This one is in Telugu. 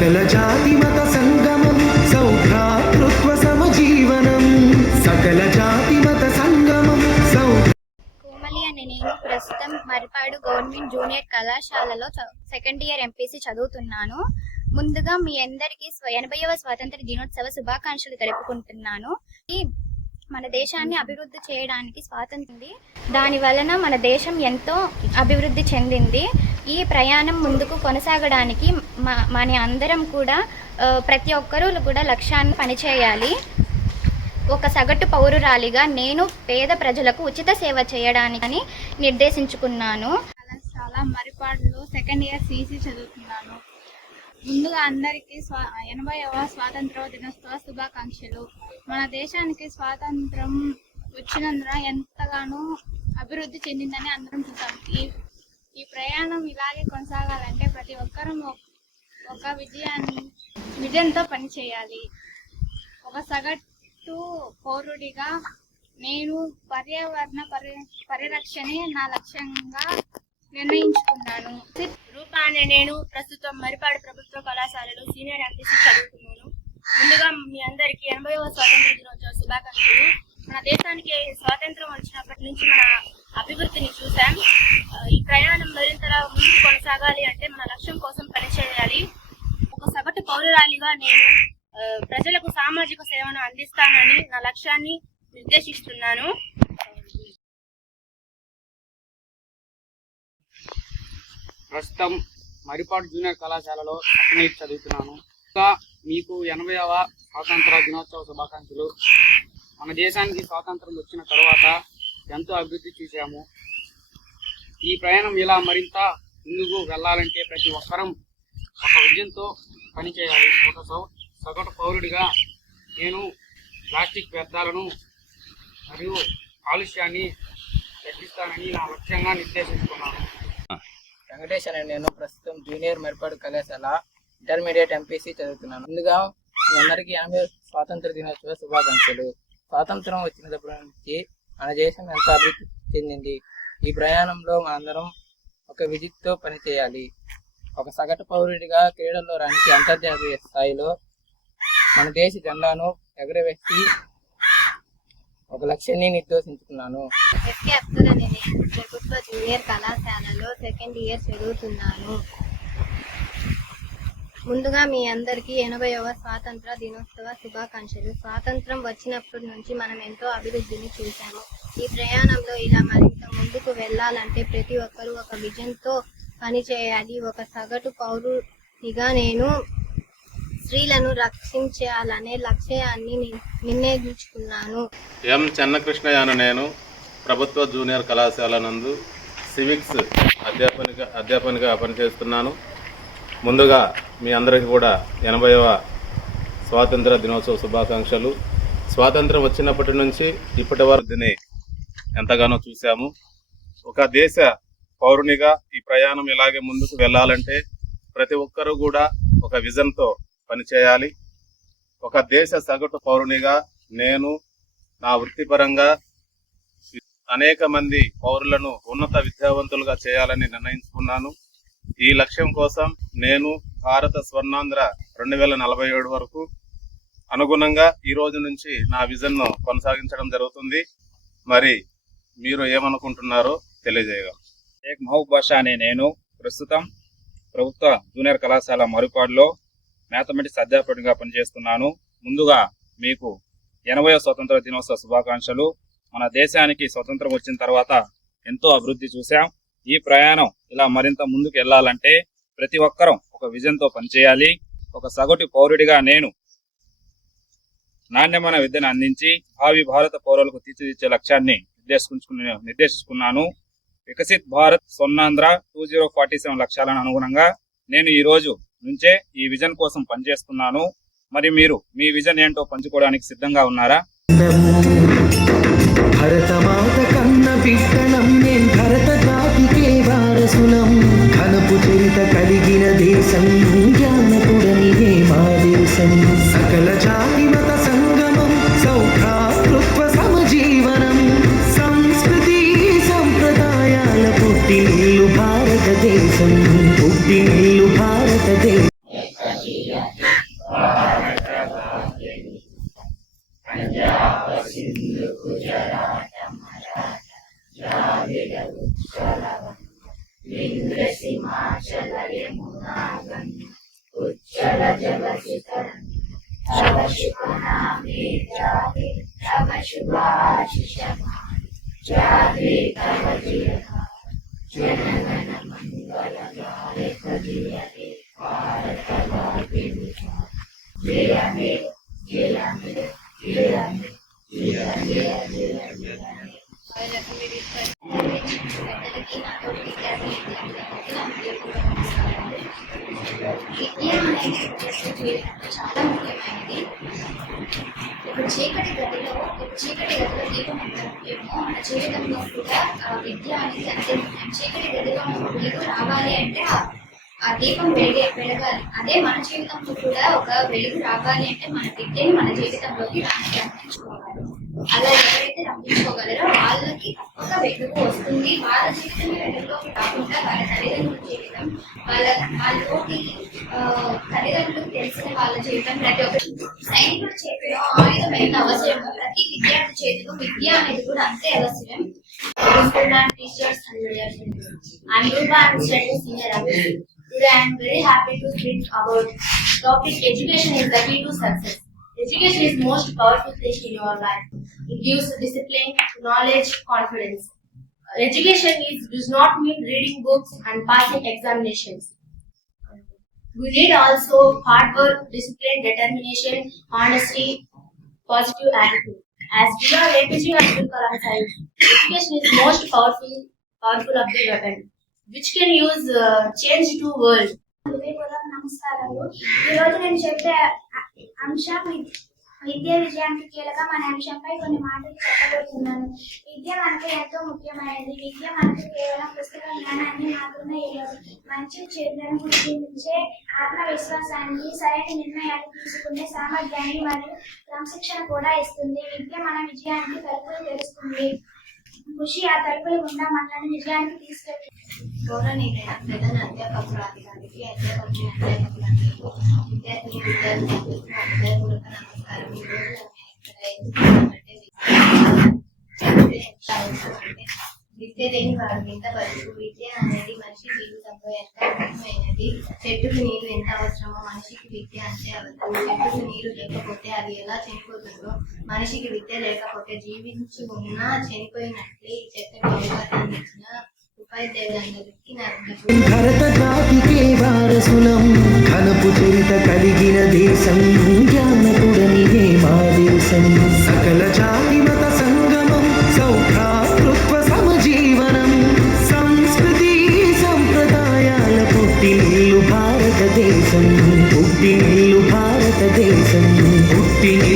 సకల జాతి మత సంగమం సౌభ్రాతృత్వ సమజీవనం సకల జాతి మత సంగమం కోమలి అనే నేను ప్రస్తుతం మరిపాడు గవర్నమెంట్ జూనియర్ కళాశాలలో సెకండ్ ఇయర్ ఎంపీసీ చదువుతున్నాను. ముందుగా మీ అందరికీ 80వ స్వాతంత్ర దినోత్సవ శుభాకాంక్షలు తెలుపుకుంటున్నాను. మన దేశాన్ని అభివృద్ధి చేయడానికి స్వాతంత్రం, దాని వలన మన దేశం ఎంతో అభివృద్ధి చెందింది. ఈ ప్రయాణం ముందుకు కొనసాగడానికి మన అందరం కూడా ప్రతి ఒక్కరూ కూడా లక్ష్యాన్ని పనిచేయాలి. ఒక సగటు పౌరురాలిగా నేను పేద ప్రజలకు ఉచిత సేవ చేయడానికి నిర్దేశించుకున్నాను. చాలా మరిపాడులో సెకండ్ ఇయర్ సిసి చదువుతున్నాను. ముందుగా అందరికీ 80వ స్వాతంత్ర దినోత్సవ శుభాకాంక్షలు. మన దేశానికి స్వాతంత్రం వచ్చినందున ఎంతగానో అభివృద్ధి చెందిందని అందరం చూసాం. ఈ ప్రయాణం ఇలాగే కొనసాగాలంటే ప్రతి ఒక్కరూ ఒక విజయంతో పనిచేయాలి. ఒక సగటు పౌరుడిగా నేను పర్యావరణ పరిరక్షణే నా లక్ష్యంగా నిర్ణయించుకున్నాను. రూపా అనే నేను ప్రస్తుతం మరిపాడు ప్రభుత్వ కళాశాలలో సీనియర్ ఎంపీసీ చదువుతున్నాను. ముందుగా మీ అందరికీ 80వ స్వాతంత్ర దినోత్సవ శుభాకాంక్షలు. మన దేశానికి స్వాతంత్రం వచ్చినప్పటి నుంచి మన అభివృద్ధిని చూసాం. ఈ ప్రయాణం మరింతగా ముందుకు కొనసాగాలి అంటే మన లక్ష్యం కోసం పనిచేయాలి. ఒక సగటు పౌరురాలిగా నేను ప్రజలకు సామాజిక సేవను అందిస్తానని నా లక్ష్యాన్ని నిర్దేశిస్తున్నాను. ప్రస్తుతం మరిపాడు జూనియర్ కళాశాలలో సెకండ్ ఇయర్ చదువుతున్నాను. ఇంకా మీకు 80వ స్వాతంత్ర దినోత్సవ శుభాకాంక్షలు. మన దేశానికి స్వాతంత్రం వచ్చిన తర్వాత ఎంతో అభివృద్ధి చూసాము. ఈ ప్రయాణం ఇలా మరింత ముందుకు వెళ్ళాలంటే ప్రతి ఒక్కరం ఒక విజయంతో పనిచేయాలి. ఒక సగటు పౌరుడిగా నేను ప్లాస్టిక్ వ్యర్థాలను మరియు కాలుష్యాన్ని తగ్గిస్తానని నా లక్ష్యంగా నిర్దేశించుకున్నాను. వెంకటేష్ అనే నేను ప్రస్తుతం జూనియర్ మరిపాడు కళాశాల ఇంటర్మీడియట్ ఎంపీసీ చదువుతున్నాను. ముందుగా మీ అందరికీ 80వ స్వాతంత్ర దినోత్సవ శుభాకాంక్షలు. స్వాతంత్రం వచ్చినప్పటి నుంచి మన దేశం ఎంతో అభివృద్ధి చెందింది. ఈ ప్రయాణంలో మనందరం ఒక విజయంతో పనిచేయాలి. ఒక సగటు పౌరుడిగా క్రీడల్లో రాణించి అంతర్జాతీయ స్థాయిలో మన దేశ జెండాను ఎగరవేసి ఒక లక్ష్యాన్ని నిర్దేశించుకున్నాను. ఎస్కే అబ్దుల్ అనే నేను ప్రభుత్వ జూనియర్ కళాశాలలో సెకండ్ ఇయర్ చదువుతున్నాను. ముందుగా మీ అందరికీ 80వ స్వాతంత్ర దినోత్సవ శుభాకాంక్షలు. స్వాతంత్రం వచ్చినప్పటి నుంచి మనం ఎంతో అభివృద్ధిని చూసాము. ఈ ప్రయాణంలో ఇలా మరింత ముందుకు వెళ్ళాలంటే ప్రతి ఒక్కరూ ఒక విజన్తో పనిచేయాలి. ఒక సగటు పౌరునిగా నేను స్త్రీలను రక్షించాలనే లక్ష్యాన్ని నిర్ణయించుకున్నాను. ఎం చెన్నకృష్ణయ్య అను నేను ప్రభుత్వ జూనియర్ కళాశాల నందు సివిక్స్ అధ్యాపనిగా పనిచేస్తున్నాను. ముందుగా మీ అందరికీ కూడా 80వ స్వాతంత్ర దినోత్సవ శుభాకాంక్షలు. స్వాతంత్రం వచ్చినప్పటి నుంచి ఇప్పటి వరకు ఎంతగానో చూసాము. ఒక దేశ పౌరునిగా ఈ ప్రయాణం ఇలాగే ముందుకు వెళ్ళాలంటే ప్రతి ఒక్కరూ కూడా ఒక విజన్తో పనిచేయాలి. ఒక దేశ సగటు పౌరునిగా నేను నా వృత్తిపరంగా అనేక మంది పౌరులను ఉన్నత విద్యావంతులుగా చేయాలని నిర్ణయించుకున్నాను. ఈ లక్ష్యం కోసం నేను భారత స్వర్ణాంధ్ర 2047 వరకు అనుగుణంగా ఈ రోజు నుంచి నా విజన్ను కొనసాగించడం జరుగుతుంది. మరి మీరు ఏమనుకుంటున్నారో తెలియజేయగలరు. షేక్ మహబూబ్ బాషా అనే నేను ప్రస్తుతం ప్రభుత్వ జూనియర్ కళాశాల మరిపాడులో మ్యాథమెటిక్స్ అధ్యాపకుడిగా పనిచేస్తున్నాను. ముందుగా మీకు 80వ స్వతంత్ర దినోత్సవ శుభాకాంక్షలు. మన దేశానికి స్వతంత్రం వచ్చిన తర్వాత ఎంతో అభివృద్ధి చూసాం. ఈ ప్రయాణం ఇలా మరింత ముందుకు వెళ్ళాలంటే ప్రతి ఒక్కరం ఒక విజన్తో పనిచేయాలి. ఒక సగటు పౌరుడిగా నేను నాణ్యమైన విద్యను అందించి భావి భారత పౌరులకు తీర్చిదిచ్చే లక్ష్యాన్ని నిర్దేశించుకున్నాను. వికసిత్ భారత్ స్వర్ణాంధ్ర 2047 లక్ష్యాలను అనుగుణంగా నేను ఈ రోజు నుంచే ఈ విజన్ కోసం పనిచేస్తున్నాను. మరి మీరు మీ విజన్ ఏంటో పంచుకోవడానికి సిద్ధంగా ఉన్నారా? భరతమాత కన్న బిడ్డలం మేం భరత జాతికే వారసులం. ఘనపు చరిత కలిగిన దేశం జ్ఞానపురనిదే మా దేశం. సకల జాతి మత సంగమం సౌభ్రాతృత్వ సమజీవనం. సంస్కృతి సంప్రదాయాల పుట్టినిల్లు భారతదేశం. పుట్టినిల్లు భారతదేశం. పెద్దలకి నాతోటి విద్యార్థి విద్యార్థులందరికీ నా హృదయపూర్వక నమస్కారాలు. విద్య అనేది జీవితంలో చాలా ముఖ్యమైనది. ఇప్పుడు చీకటి గదిలో దీపం ఎంత ముఖ్యమో మన జీవితంలో కూడా విద్య అనేది అంతే ముఖ్యం. చీకటి గదిలో వెలుగు రావాలి అంటే ఆ దీపం వెలగాలి. అదే మన జీవితంలో కూడా ఒక వెలుగు రావాలి అంటే మన విద్యని మన జీవితంలోకి రప్పించుకోవాలి. అలా ఎవరైతే రప్పించుకోగలరో వాళ్ళకి తప్పక వెలుగు వస్తుంది. వాళ్ళ జీవితమే వెలుగులోకి కాకుండా వాళ్ళ తల్లిదండ్రుల జీవితం, వాళ్ళతోటి తల్లిదండ్రులకు తెలిసిన వాళ్ళ జీవితం, ప్రతి ఒక్క సైనికుల చేతిలో ఆయుధం ఎంత అవసరమో ప్రతి విద్యార్థి చేతిలో విద్య అనేది కూడా అంతే అవసరం. Teachers and I'm Rupa. I'm studying senior MPC. Today I am very happy to speak about topic education is the key to success. Education is most powerful thing in your life. It gives discipline, knowledge, confidence. Education does not mean reading books and passing examinations. We need also hard work, discipline, determination, honesty, positive attitude. As we are APJ Abdul Kalam science, education is most powerful of the weapon, which can use change to world. నమస్కారాలు. ఈరోజు నేను చెప్పే అంశం విద్య విజయానికి కీలకం అనే అంశంపై కొన్ని మాటలు చెప్పబోతున్నాను. విద్య మనకు ఎంతో ముఖ్యమైనది. విద్య మనకు కేవలం పుస్తక జ్ఞానాన్ని మాత్రమే ఇవ్వదు. మంచి చెడులను గుర్తించే ఆత్మవిశ్వాసాన్ని, సరైన నిర్ణయాలు తీసుకునే సామర్థ్యాన్ని మరియు క్రమశిక్షణ కూడా ఇస్తుంది. విద్య మన విజయానికి తలుపులు తెరుస్తుంది. కృషి ఆ తలుపుల గుండా మనల్ని విజయానికి తీసుకెళ్తుంది. గౌరవనీయులైన ప్రధాన అధ్యాపకురాలిగారికి, అధ్యాపకులందరికీ, విద్యార్థులకు హృదయపూర్వక నమస్కారం. ఈ రోజు విద్య లేని వాడు ఎంత బరువు. విద్య అనేది మనిషి జీవితంలో ఎంత ముఖ్యమైనది. చెట్టుకు నీరు ఎంత అవసరమో మనిషికి విద్య అంతే అవసరం. చెట్టుకు నీరు లేకపోతే అది ఎలా చనిపోతుందో మనిషికి విద్య లేకపోతే జీవించి ఉన్నా చనిపోయినట్లే. ఈ చెట్టుకు అవకాశాన్ని ఇచ్చిన ఉపాధ్యాయులందరికీ నా భరత జాతికే వారసులం, ఘనపు చరిత కలిగిన దేశం, జ్ఞానకుడనిదే మా దేశం. సకల జాతి మత సంగమం, సౌభ్రాతృత్వ సమజీవనం, సంస్కృతి సంప్రదాయాల పుట్టినిల్లు భారతదేశం, పుట్టినిల్లు భారతదేశం, పుట్టిని